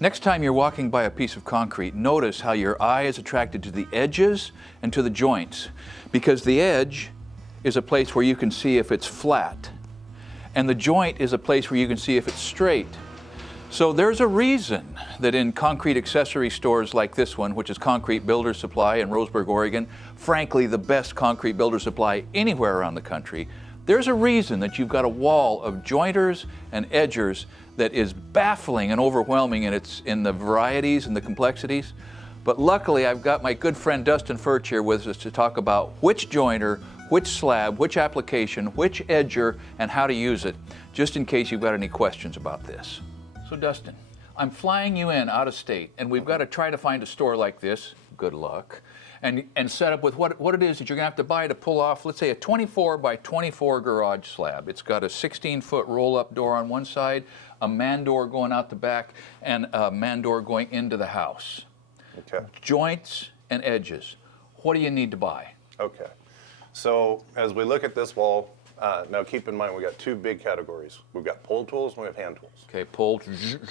Next time you're walking by a piece of concrete, notice how your eye is attracted to the edges and to the joints, because the edge is a place where you can see if it's flat, and the joint is a place where you can see if it's straight. So there's a reason that in concrete accessory stores like this one, which is Concrete Builder Supply in Roseburg, Oregon, frankly the best concrete builder supply anywhere around the country, there's a reason that you've got a wall of jointers and edgers that is baffling and overwhelming in the varieties and the complexities. But luckily I've got my good friend Dustin Firch here with us to talk about which jointer, which slab, which application, which edger, and how to use it, just in case you've got any questions about this. So Dustin, I'm flying you in out of state, and we've got to try to find a store like this, good luck, and set up with what it is that you're going to have to buy to pull off, let's say, a 24 by 24 garage slab. It's got a 16-foot roll-up door on one side, a man door going out the back, and a man door going into the house. Okay. Joints and edges. What do you need to buy? Okay. So as we look at this wall, now keep in mind we got two big categories. We've got pole tools and we have hand tools. Okay, pole.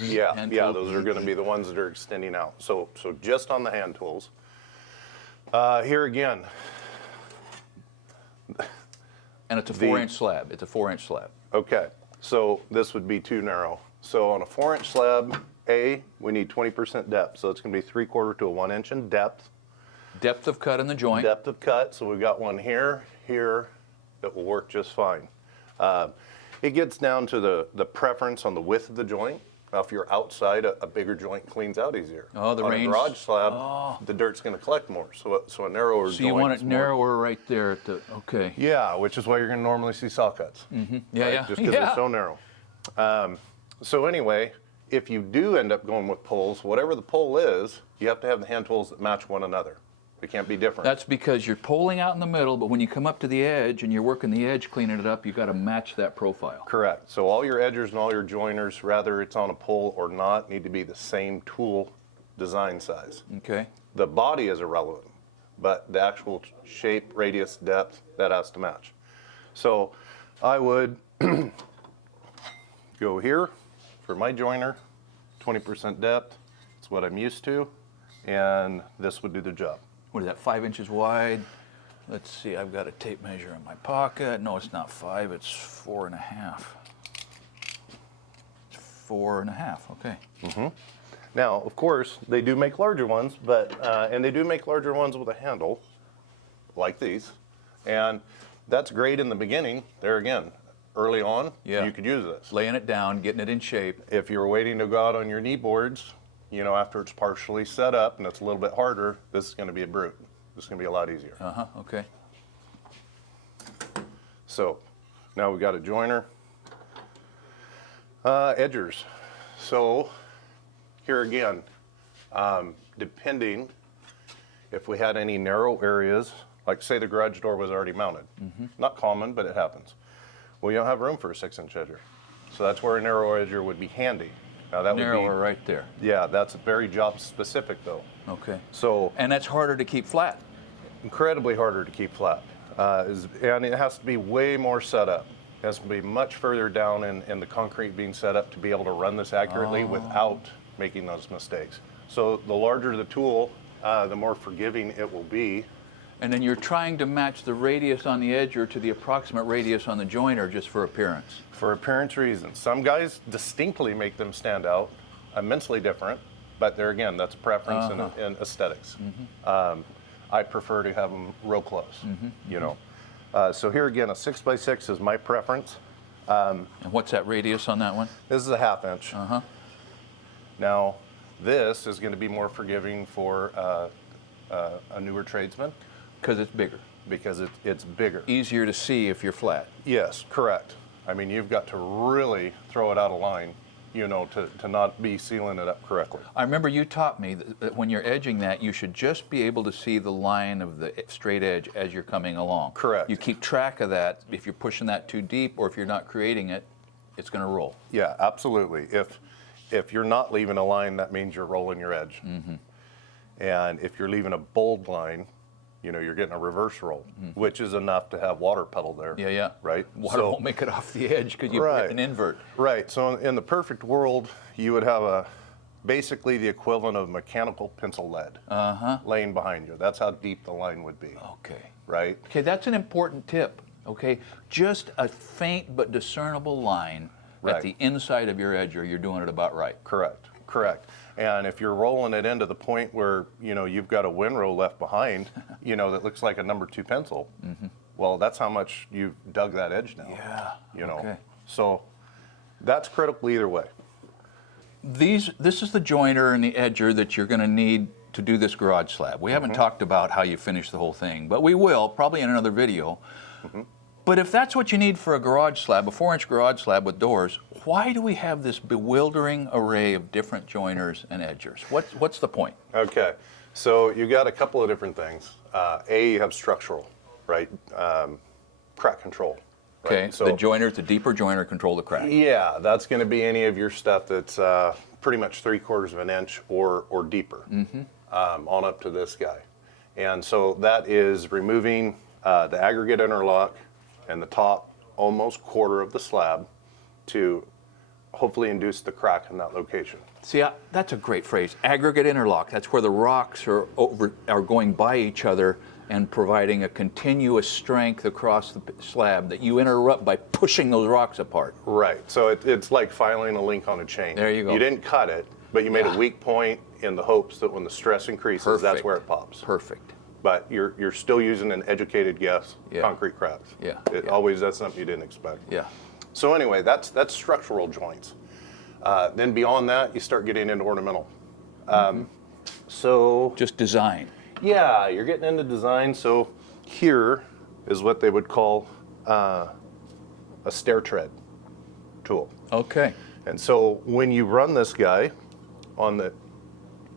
Yeah, those are going to be the ones that are extending out. So just on the hand tools. Here again. And it's a 4-inch slab. It's a 4-inch slab. Okay, so this would be too narrow. So on a 4-inch slab, we need 20% depth. So it's going to be 3/4 to a 1 inch in depth. Depth of cut in the joint. Depth of cut. So we've got one here, that will work just fine. It gets down to the preference on the width of the joint. Now, if you're outside, a bigger joint cleans out easier. Oh, the on range. a garage slab, the dirt's going to collect more. So a narrower joint. So you want it narrower right there at the, okay. Yeah, which is why you're going to normally see saw cuts. Mm-hmm. Yeah, right? Yeah. Just because they're so narrow. So anyway, if you do end up going with poles, whatever the pole is, you have to have the hand tools that match one another. They can't be different. That's because you're poling out in the middle, but when you come up to the edge and you're working the edge, cleaning it up, you've got to match that profile. Correct. So all your edgers and all your joiners, whether it's on a pole or not, need to be the same tool design size. Okay. The body is irrelevant, but the actual shape, radius, depth, that has to match. So I would go here for my joiner, 20% depth. It's what I'm used to, and this would do the job. What is that, 5 inches wide? Let's see, I've got a tape measure in my pocket. No, it's not 5, it's 4.5. It's 4.5, okay. Mm-hmm. Now, of course, they do make larger ones, but and they do make larger ones with a handle, like these. And that's great in the beginning. There again, early on, you could use this. Laying it down, getting it in shape. If you're waiting to go out on your knee boards, after it's partially set up and it's a little bit harder, this is going to be a brute. This is going to be a lot easier. Okay. So now we've got a joiner. Edgers. So here again, depending if we had any narrow areas, like say the garage door was already mounted. Mm-hmm. Not common, but it happens. Well, you don't have room for a 6-inch edger. So that's where a narrow edger would be handy. Now that narrower would be, right there. Yeah, that's very job specific though. Okay. So and that's harder to keep flat. Incredibly harder to keep flat, and it has to be way more set up. It has to be much further down in the concrete being set up to be able to run this accurately without making those mistakes. So the larger the tool, the more forgiving it will be. And then you're trying to match the radius on the edger to the approximate radius on the joiner just for appearance. For appearance reasons. Some guys distinctly make them stand out, immensely different, but there again, that's preference and aesthetics. Mm-hmm. I prefer to have them real close, So here again, a 6x6 is my preference. And what's that radius on that one? This is a 1/2 inch. Now, this is going to be more forgiving for a newer tradesman. Because it's bigger. Because it's bigger. Easier to see if you're flat. Yes, correct. I mean, you've got to really throw it out of line, to not be sealing it up correctly. I remember you taught me that when you're edging that, you should just be able to see the line of the straight edge as you're coming along. Correct. You keep track of that. If you're pushing that too deep or if you're not creating it, it's going to roll. Yeah, absolutely. If you're not leaving a line, that means you're rolling your edge. Mm-hmm. And if you're leaving a bold line, you're getting a reverse roll, which is enough to have water puddle there. Yeah. Right? Water won't make it off the edge because you put an invert. Right. So in the perfect world, you would have basically the equivalent of mechanical pencil lead laying behind you. That's how deep the line would be. Okay. Right? Okay, that's an important tip. Okay, just a faint but discernible line at the inside of your edger, you're doing it about right. Correct. Correct. And if you're rolling it into the point where, you know, you've got a windrow left behind, you know, that looks like a number 2 pencil, well, that's how much you've dug that edge down. Yeah. You know. Okay. So that's critical either way. This is the joiner and the edger that you're going to need to do this garage slab. We haven't talked about how you finish the whole thing, but we will probably in another video. But if that's what you need for a garage slab, a 4-inch garage slab with doors, why do we have this bewildering array of different joiners and edgers? What's the point? Okay, so you got a couple of different things. You have structural, right? Crack control. Right? Okay, So the joiner, the deeper joiner control the crack. yeah, that's going to be any of your stuff that's pretty much 3/4 of an inch or deeper, on up to this guy. And so that is removing the aggregate interlock and the top almost quarter of the slab to hopefully induce the crack in that location. See, that's a great phrase. Aggregate interlock. That's where the rocks are going by each other and providing a continuous strength across the slab that you interrupt by pushing those rocks apart. Right. So it's like filing a link on a chain. There you go. You didn't cut it, but you made a weak point in the hopes that when the stress increases, that's where it pops. Perfect. But you're still using an educated guess, concrete cracks. Yeah. Always, that's something you didn't expect. Yeah. So anyway, that's structural joints. Then beyond that, you start getting into ornamental. So Just design. yeah, you're getting into design. So here is what they would call a stair tread tool. Okay. And so when you run this guy on the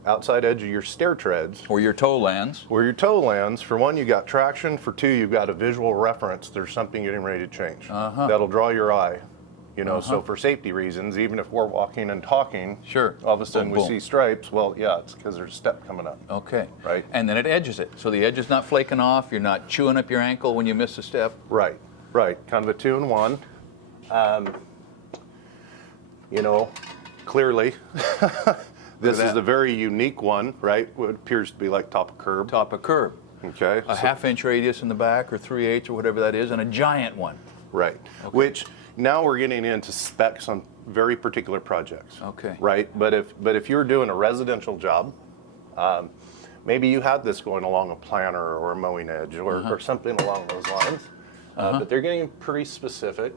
outside edge of your stair treads, Where your toe lands. where your toe lands, for one, you got traction. For two, you've got a visual reference. There's something getting ready to change. That'll draw your eye. You know, so for safety reasons, even if we're walking and talking, Sure. all of a sudden Boom, we boom. see stripes. Well, yeah, it's because there's a step coming up. Okay. Right. And then it edges it. So the edge is not flaking off. You're not chewing up your ankle when you miss a step. Right, right. Kind of a 2-in-1. You know, clearly, this is a very unique one, right? What appears to be like top of curb. Top of curb. Okay. A 1/2-inch radius in the back or 3/8 or whatever that is, and a giant one. Right. Which now we're getting into specs on very particular projects. Okay. Right. But if you're doing a residential job, maybe you had this going along a planter or a mowing edge or something along those lines. But they're getting pretty specific.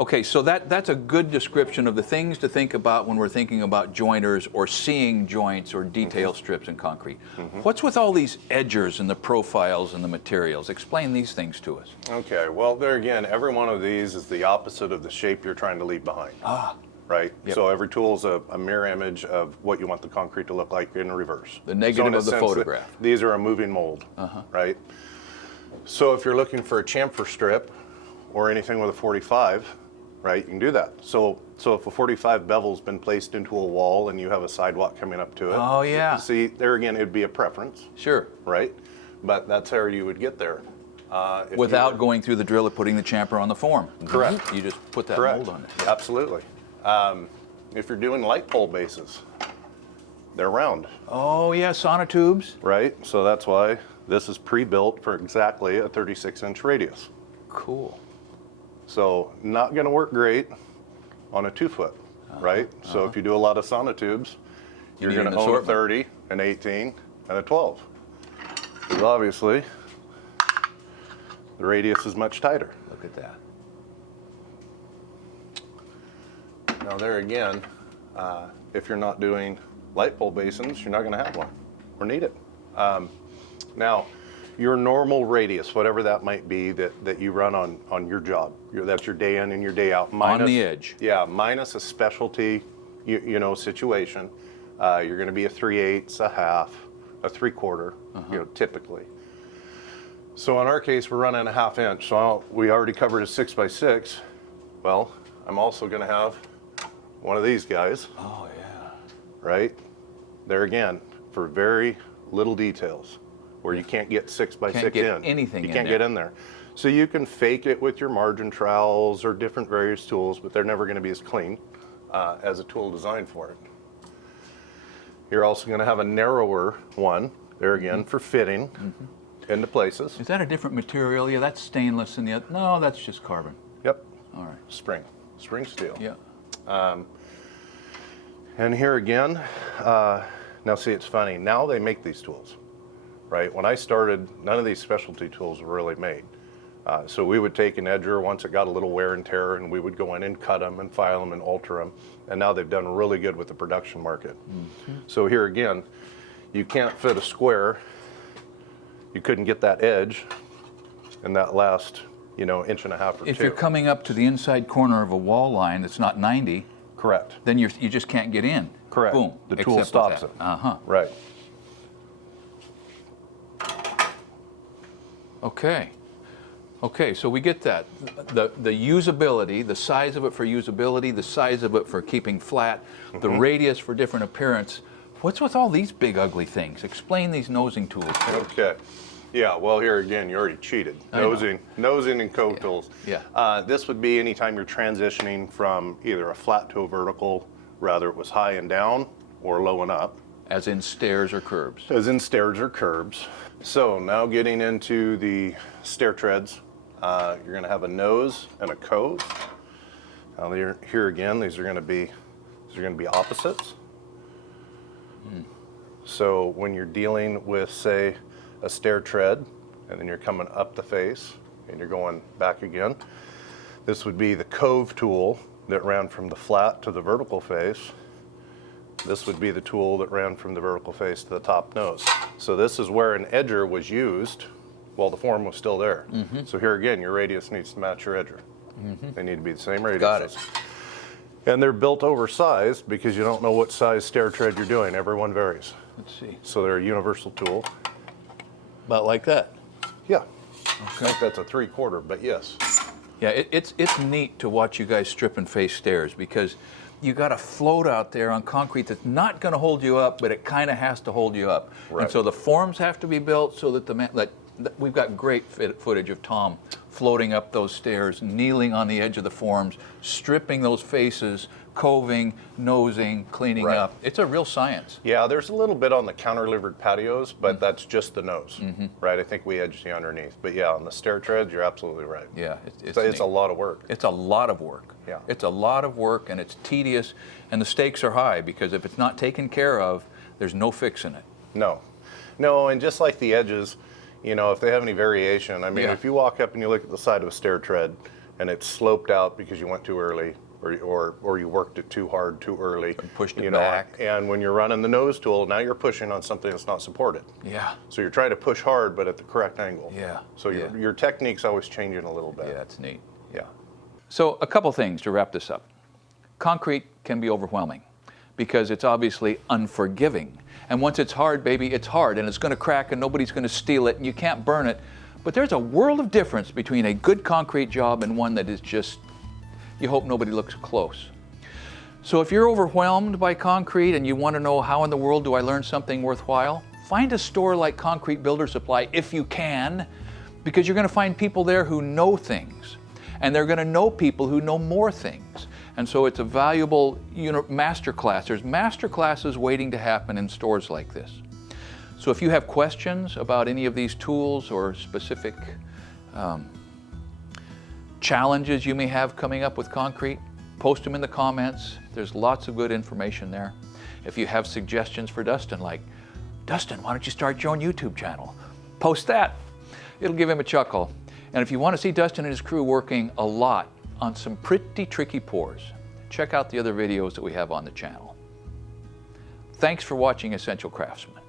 Okay, so that's a good description of the things to think about when we're thinking about joiners or seeing joints or detail strips in concrete. What's with all these edgers and the profiles and the materials? Explain these things to us. Okay. Well, there again, every one of these is the opposite of the shape you're trying to leave behind. Right? Yep. So every tool is a mirror image of what you want the concrete to look like in reverse. The negative in a of the sense, photograph. These are a moving mold, right? So if you're looking for a chamfer strip or anything with a 45, right, you can do that. So if a 45 bevel's been placed into a wall and you have a sidewalk coming up to it. Oh, yeah. See, there again, it'd be a preference, Sure. right? But that's how you would get there. If Without you were- going through the drill of putting the chamfer on the form. Correct. You just put that Correct. mold on it. Absolutely. If you're doing light pole bases, they're round, Oh, yeah, sonotubes. right? So that's why this is pre-built for exactly a 36-inch radius. Cool. So not going to work great on a 2-foot, right? So if you do a lot of sonotubes, you're need going an to own a assortment. 30, an 18, and a 12. Because obviously, the radius is much tighter. Look at that. Now there again, if you're not doing light pole basins, you're not going to have one or need it. Now, your normal radius, whatever that might be that you run on your job, that's your day in and your day out. On the edge. Yeah, minus a specialty, you know, situation. You're going to be a 3/8, a 1/2, a 3/4, you know, typically. So in our case, we're running a 1/2 inch. So we already covered a 6x6. Well, I'm also going to have one of these guys, Oh, yeah. right? There again, for very little details, where you can't get 6x6 Can't get in. anything you in can't there. get in there. So you can fake it with your margin trowels or different various tools, but they're never going to be as clean as a tool designed for it. You're also going to have a narrower one, there again, for fitting into places. Is that a different material? Yeah, that's stainless and the other. No, that's just carbon. Yep. All right. Spring steel. Yeah. And here again, now see, it's funny. Now they make these tools, right? When I started, none of these specialty tools were really made. So we would take an edger once it got a little wear and tear, and we would go in and cut them and file them and alter them. And now they've done really good with the production market. So here again, you can't fit a square. You couldn't get that edge in that last, inch and a half or If two. you're coming up to the inside corner of a wall line that's not 90, Correct. then you just can't get in. Correct. Boom. The tool Except stops with it. that. Uh-huh. Right. Okay, so we get that. The usability, the size of it for usability, the size of it for keeping flat, the radius for different appearance. What's with all these big ugly things? Explain these nosing tools. Okay. Yeah, well, here again, you already cheated. Nosing and cove tools. Yeah. This would be anytime you're transitioning from either a flat to a vertical, rather it was high and down or low and up. As in stairs or curbs. As in stairs or curbs. So now getting into the stair treads, you're going to have a nose and a cove. Now here again, these are going to be opposites. So when you're dealing with, say, a stair tread, and then you're coming up the face, and you're going back again, this would be the cove tool that ran from the flat to the vertical face. This would be the tool that ran from the vertical face to the top nose. So this is where an edger was used while the form was still there. So here again, your radius needs to match your edger. They need to be the same radius. Got it. And they're built oversized because you don't know what size stair tread you're doing. Everyone varies. Let's see. So they're a universal tool. About like that. Yeah. Okay. I think that's a 3/4, but yes. Yeah, it's neat to watch you guys strip and face stairs because you got a float out there on concrete that's not going to hold you up, but it kind of has to hold you up. Right. And so the forms have to be built so that we've got great footage of Tom floating up those stairs, kneeling on the edge of the forms, stripping those faces, coving, nosing, cleaning Right. up. It's a real science. Yeah, there's a little bit on the counter-levered patios, but that's just the nose, right? I think we edged the underneath. But yeah, on the stair treads, you're absolutely right. Yeah, It's neat. a lot of work. It's a lot of work. Yeah. It's a lot of work and it's tedious and the stakes are high because if it's not taken care of, there's no fixing it. No, and just like the edges, if they have any variation, I mean, Yeah. if you walk up and you look at the side of a stair tread and it's sloped out because you went too early or you worked it too hard too early. And pushed it back. And when you're running the nose tool, now you're pushing on something that's not supported. Yeah. So you're trying to push hard, but at the correct angle. Yeah. So Yeah. your technique's always changing a little bit. Yeah, that's neat. Yeah. So a couple things to wrap this up. Concrete can be overwhelming because it's obviously unforgiving. And once it's hard, baby, it's hard and it's going to crack and nobody's going to steal it and you can't burn it. But there's a world of difference between a good concrete job and one that is just, you hope nobody looks close. So if you're overwhelmed by concrete and you want to know how in the world do I learn something worthwhile, find a store like Concrete Builder Supply if you can, because you're going to find people there who know things. And they're going to know people who know more things. And so it's a valuable master class. There's master classes waiting to happen in stores like this. So if you have questions about any of these tools or specific challenges you may have coming up with concrete, post them in the comments. There's lots of good information there. If you have suggestions for Dustin, like, Dustin, why don't you start your own YouTube channel? Post that. It'll give him a chuckle. And if you want to see Dustin and his crew working a lot on some pretty tricky pours, check out the other videos that we have on the channel. Thanks for watching Essential Craftsman,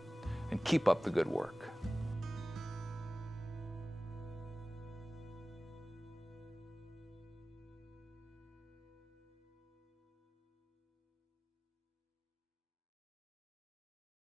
and keep up the good work.